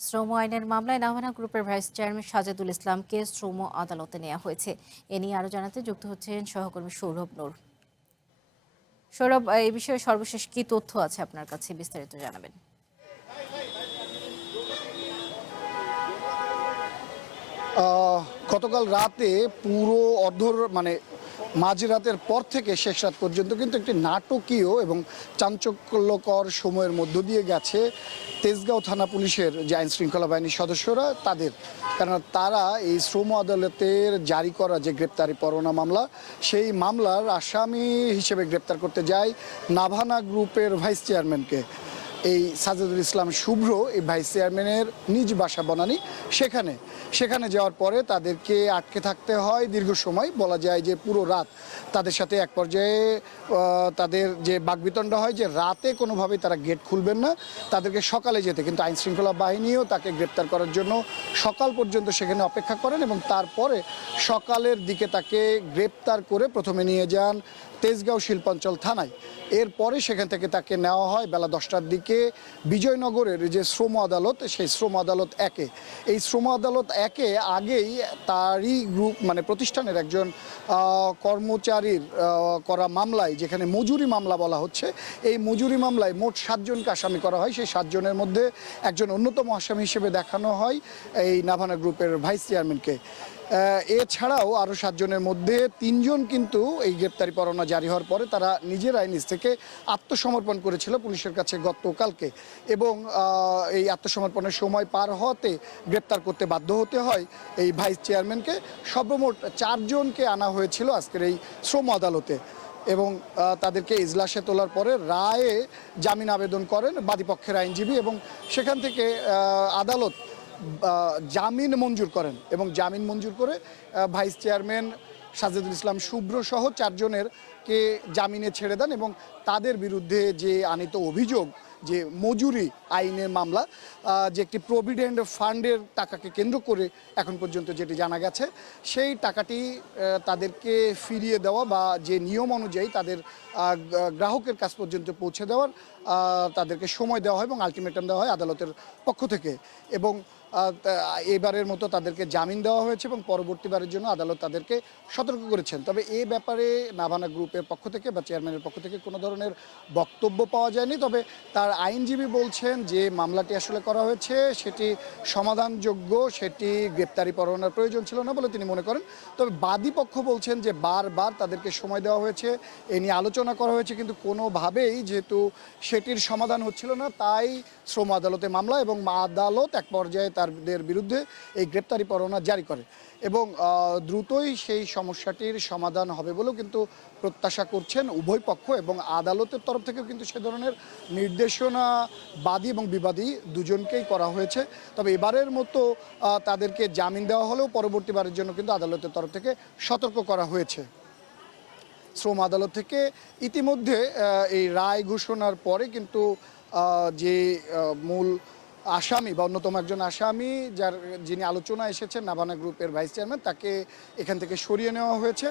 শ্রম আইনের মামলায় নাভানা গ্রুপের ভাইস চেয়ারম্যান সাজেদুল ইসলামকে শ্রম আদালতে নেওয়া হয়েছে। এ নিয়ে আরো জানাতে যুক্ত হচ্ছেন সহকর্মী সৌরভ নূর। সৌরভ, এই বিষয়ে সর্বশেষ কি তথ্য আছে আপনার কাছে, বিস্তারিত জানাবেন। গতকাল রাতে পুরো মাঝরাতের পর থেকে শেষ রাত পর্যন্ত কিন্তু একটি নাটকীয় এবং চাঞ্চল্যকর সময়ের মধ্য দিয়ে গেছে তেজগাঁও থানা পুলিশের যে আইন শৃঙ্খলা বাহিনীর সদস্যরা তাদের। কারণ তারা এই শ্রম আদালতের জারি করা যে গ্রেপ্তারি পরোয়ানা মামলা, সেই মামলার আসামি হিসেবে গ্রেপ্তার করতে যায় নাভানা গ্রুপের ভাইস চেয়ারম্যানকে। এই সাজেদুল ইসলাম শুভ্র এই ভাইস চেয়ারম্যানের নিজ বাসা বনানী, সেখানে যাওয়ার পরে তাদেরকে আটকে থাকতে হয় দীর্ঘ সময়। বলা যায় যে পুরো রাত তাদের সাথে এক পর্যায়ে তাদের যে বাকবিতণ্ডা হয় যে রাতে কোনোভাবেই তারা গেট খুলবেন না, তাদেরকে সকালে যেতে। কিন্তু আইন শৃঙ্খলা বাহিনীও তাকে গ্রেপ্তার করার জন্য সকাল পর্যন্ত সেখানে অপেক্ষা করেন এবং তারপরে সকালের দিকে তাকে গ্রেপ্তার করে প্রথমে নিয়ে যান তেজগাঁও শিল্পাঞ্চল থানায়। এরপরে সেখান থেকে তাকে নেওয়া হয় বেলা 10টার দিকে বিজয়নগরের যে শ্রম আদালত, সেই শ্রম আদালত একে। এই শ্রম আদালত একে আগেই তারই গ্রুপ প্রতিষ্ঠানের একজন কর্মচারীর করা মামলায়, যেখানে মজুরি মামলা বলা হচ্ছে, এই মজুরি মামলায় মোট 7 জনকে আসামি করা হয়। সেই 7 জনের মধ্যে একজন অন্যতম আসামি হিসেবে দেখানো হয় এই নাভানা গ্রুপের ভাইস চেয়ারম্যানকে। এছাড়াও আরও 7 জনের মধ্যে 3 জন কিন্তু এই গ্রেপ্তারি পরোয়ানা জারি হওয়ার পরে তারা নিজেরাই নিজ থেকে আত্মসমর্পণ করেছিল পুলিশের কাছে গতকালকে। এবং এই আত্মসমর্পণের সময় পার হতে গ্রেপ্তার করতে বাধ্য হতে হয় এই ভাইস চেয়ারম্যানকে। সর্বমোট 4 জনকে আনা হয়েছিল আজকের এই শ্রম আদালতে এবং তাদেরকে ইজলাসে তোলার পরে রায়ে জামিন আবেদন করেন বাদীপক্ষের আইনজীবী এবং সেখান থেকে আদালত জামিন মঞ্জুর করেন এবং জামিন মঞ্জুর করে ভাইস চেয়ারম্যান সাজেদুল ইসলাম শুভ্র সহ 4 জনেরকে জামিনে ছেড়ে দেন এবং তাদের বিরুদ্ধে যে আনিত অভিযোগ যে মজুরি আইনের মামলা, যে একটি প্রভিডেন্ট ফান্ডের টাকাকে কেন্দ্র করে এখন পর্যন্ত যেটি জানা গেছে, সেই টাকাটি তাদেরকে ফিরিয়ে দেওয়া বা যে নিয়ম অনুযায়ী তাদের গ্রাহকের কাছ পর্যন্ত পৌঁছে দেওয়ার তাদেরকে সময় দেওয়া হয় এবং আলটিমেটাম দেওয়া হয় আদালতের পক্ষ থেকে। এবং এবারের মতো তাদেরকে জামিন দেওয়া হয়েছে এবং পরবর্তীবারের জন্য আদালত তাদেরকে সতর্ক করেছেন। তবে এই ব্যাপারে নাভানা গ্রুপের পক্ষ থেকে বা চেয়ারম্যানের পক্ষ থেকে কোনো ধরনের বক্তব্য পাওয়া যায়নি। তবে তার আইনজীবী বলছেন যে মামলাটি আসলে করা হয়েছে সেটি সমাধানযোগ্য, সেটি গ্রেপ্তারি পরোয়ানার প্রয়োজন ছিল না বলে তিনি মনে করেন। তবে বাদী পক্ষ বলছেন যে বারবার তাদেরকে সময় দেওয়া হয়েছে, এ নিয়ে আলোচনা করা হয়েছে, কিন্তু কোনোভাবেই যেহেতু সেটির সমাধান হচ্ছিল না, তাই শ্রম আদালতে মামলা এবং আদালত এক পর্যায়ে তাদের বিরুদ্ধে এই গ্রেপ্তারি পরোয়ানা জারি করে এবং দ্রুতই সেই সমস্যাটির সমাধান হবে বলেও কিন্তু প্রত্যাশা করছেন উভয় পক্ষ এবং আদালতের তরফ থেকেও কিন্তু সে ধরনের নির্দেশনা বাদী এবং বিবাদী দুজনকেই করা হয়েছে। তবে এবারের মতো তাদেরকে জামিন দেওয়া হলেও পরবর্তীবারের জন্য কিন্তু আদালতের তরফ থেকে সতর্ক করা হয়েছে। শ্রম আদালত থেকে ইতিমধ্যে এই রায় ঘোষণার পরে কিন্তু যে মূল আসামি বা অন্যতম একজন আসামি যিনি আলোচনা এসেছেন নাভানা গ্রুপের ভাইস চেয়ারম্যান, তাকে এখান থেকে সরিয়ে নেওয়া হয়েছে।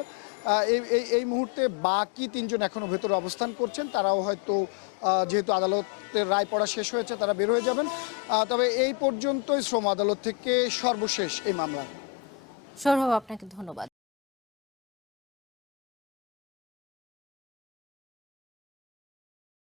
এই মুহূর্তে বাকি 3 জন এখনও ভেতরে অবস্থান করছেন। তারাও হয়তো যেহেতু আদালতের রায় পড়া শেষ হয়েছে তারা বের হয়ে যাবেন। তবে এই পর্যন্তই শ্রম আদালত থেকে সর্বশেষ এই মামলা। সৌরভ, আপনাকে ধন্যবাদ।